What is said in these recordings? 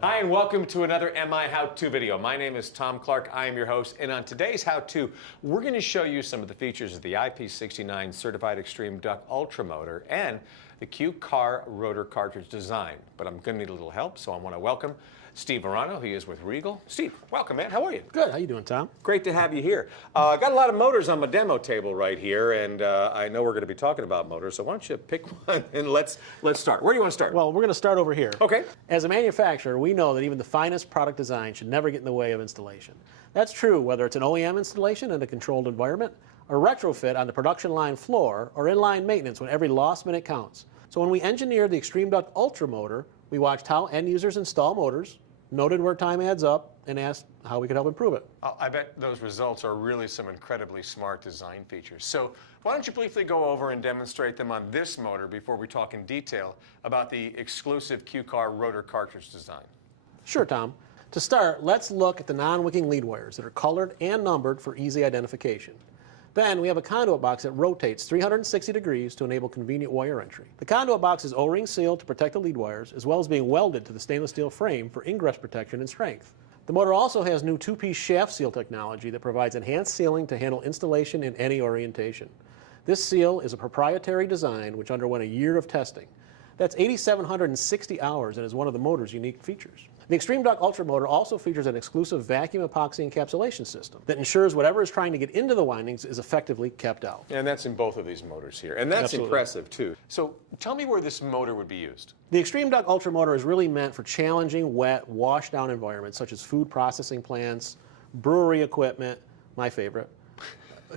Hi, and welcome to another MiHow2 video. My name is Tom Clark. I am your host, and on today's How-To, we're going to show you some of the features of the IP69 Certified Extreme Duct Ultra Motor and the Q-Car Rotor Cartridge design. But I'm going to need a little help, so I want to welcome Steve Verano. He is with Regal. Steve, welcome, man. How are you? Good. How you doing, Tom? Great to have you here. Got a lot of motors on my demo table right here, and I know we're going to be talking about motors, so why don't you pick one and let's start. Where do you want to start? Well, we're going to start over here. Okay. As a manufacturer, we know that even the finest product design should never get in the way of installation. That's true whether it's an OEM installation in a controlled environment, a retrofit on the production line floor, or inline maintenance when every lost minute counts. So when we engineered the Extreme Duct Ultra Motor, we watched how end users install motors, noted where time adds up, and asked how we could help improve it. I bet those results are really some incredibly smart design features. So why don't you briefly go over and demonstrate them on this motor before we talk in detail about the exclusive Q-Car Rotor Cartridge design? Sure, Tom. To start, let's look at the non-wicking lead wires that are colored and numbered for easy identification. Then we have a conduit box that rotates 360 degrees to enable convenient wire entry. The conduit box is O-ring sealed to protect the lead wires, as well as being welded to the stainless steel frame for ingress protection and strength. The motor also has new two-piece shaft seal technology that provides enhanced sealing to handle installation in any orientation. This seal is a proprietary design which underwent a year of testing. That's 8,760 hours and is one of the motor's unique features. The Extreme Duct Ultra Motor also features an exclusive vacuum epoxy encapsulation system that ensures whatever is trying to get into the windings is effectively kept out. And that's in both of these motors here. And that's Absolutely. Impressive, too. So tell me where this motor would be used. The Extreme Duct Ultra Motor is really meant for challenging, wet, wash-down environments such as food processing plants, brewery equipment, my favorite,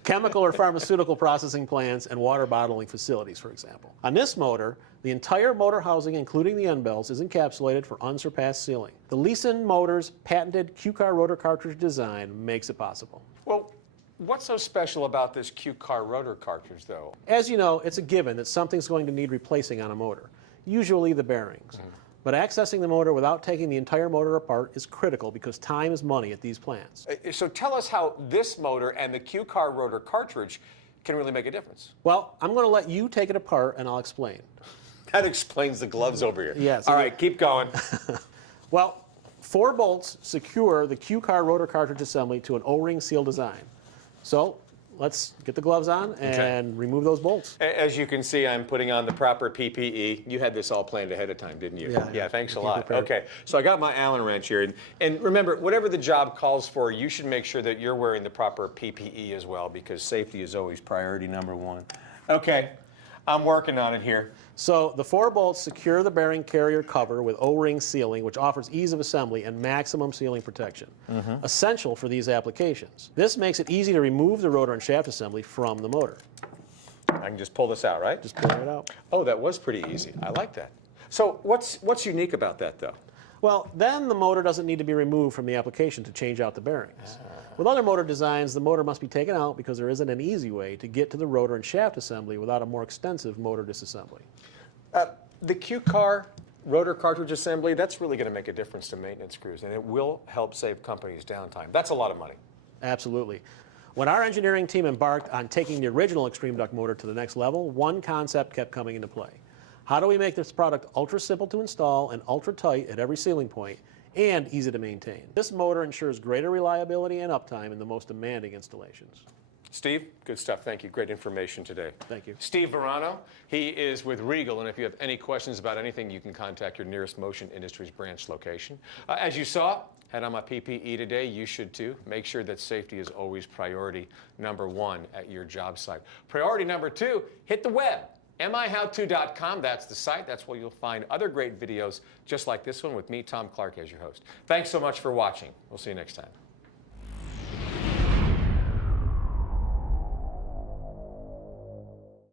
chemical or pharmaceutical processing plants, and water bottling facilities, for example. On this motor, the entire motor housing, including the end bells, is encapsulated for unsurpassed sealing. The Leeson Motors' patented Q-Car Rotor Cartridge design makes it possible. Well, what's so special about this Q-Car Rotor Cartridge, though? As you know, it's a given that something's going to need replacing on a motor, usually the bearings. But accessing the motor without taking the entire motor apart is critical because time is money at these plants. So tell us how this motor and the Q-Car Rotor Cartridge can really make a difference. Well, I'm going to let you take it apart and I'll explain. That explains the gloves over here. Yes. All right, keep going. Well, 4 bolts secure the Q-Car Rotor Cartridge assembly to an O-ring seal design. So let's get the gloves on and remove those bolts. As you can see, I'm putting on the proper PPE. You had this all planned ahead of time, didn't you? Yeah, thanks a lot. prepared. Okay, so I got my Allen wrench here. And remember, whatever the job calls for, you should make sure that you're wearing the proper PPE as well, because safety is always priority number 1. Okay, I'm working on it here. So the 4 bolts secure the bearing carrier cover with O-ring sealing, which offers ease of assembly and maximum sealing protection, essential for these applications. This makes it easy to remove the rotor and shaft assembly from the motor. I can just pull this out, right? Just pull it out. Oh, that was pretty easy. I like that. So what's unique about that, though? Well, then the motor doesn't need to be removed from the application to change out the bearings. With other motor designs, the motor must be taken out because there isn't an easy way to get to the rotor and shaft assembly without a more extensive motor disassembly. The Q-Car Rotor Cartridge assembly, that's really going to make a difference to maintenance crews, and it will help save companies downtime. That's a lot of money. Absolutely. When our engineering team embarked on taking the original Extreme Duct motor to the next level, one concept kept coming into play. How do we make this product ultra simple to install and ultra tight at every sealing point and easy to maintain? This motor ensures greater reliability and uptime in the most demanding installations. Steve, good stuff. Thank you. Great information today. Thank you. Steve Verano, he is with Regal, and if you have any questions about anything, you can contact your nearest Motion Industries branch location. As you saw, had on my PPE today, you should too. Make sure that safety is always priority number 1 at your job site. Priority number 2, hit the web. MiHow2.com, that's the site. That's where you'll find other great videos just like this one with me, Tom Clark, as your host. Thanks so much for watching. We'll see you next time.